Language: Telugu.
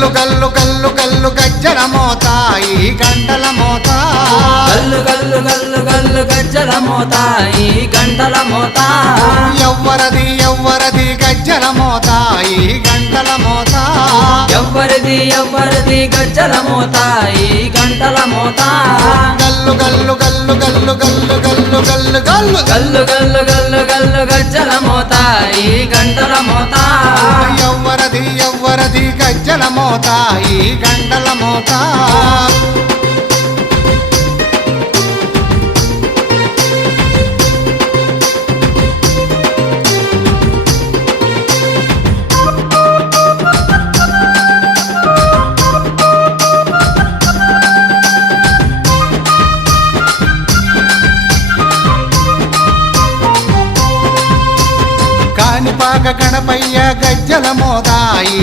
గల్లు గల్లు గల్లు గల్లు గజ్జల మోత ఈ గంటల మోత గల్లు గల్లు గల్లు గల్లు గజ్జల మోత ఈ గంటల మోత ఎవ్వరది ఎవ్వరది గజ్జల మోత ఈ గంటల మోత ఎవ్వరిది ఎవ్వరిది గజ్జల మోత ఈ గంటల మోత గల్లు గల్లు గల్లు గల్లు గల్లు గల్లు గల్లు గల్లు గల్లు గల్లు గల్లు గల్లు గజ్జల మోత ఈ గంటల మోత ఎవ్వరది ఎవ్వరది గజ్జల మోత ఈ గంటల మోత కాణిపాక గణపయ్య గజ్జల మోత ఈ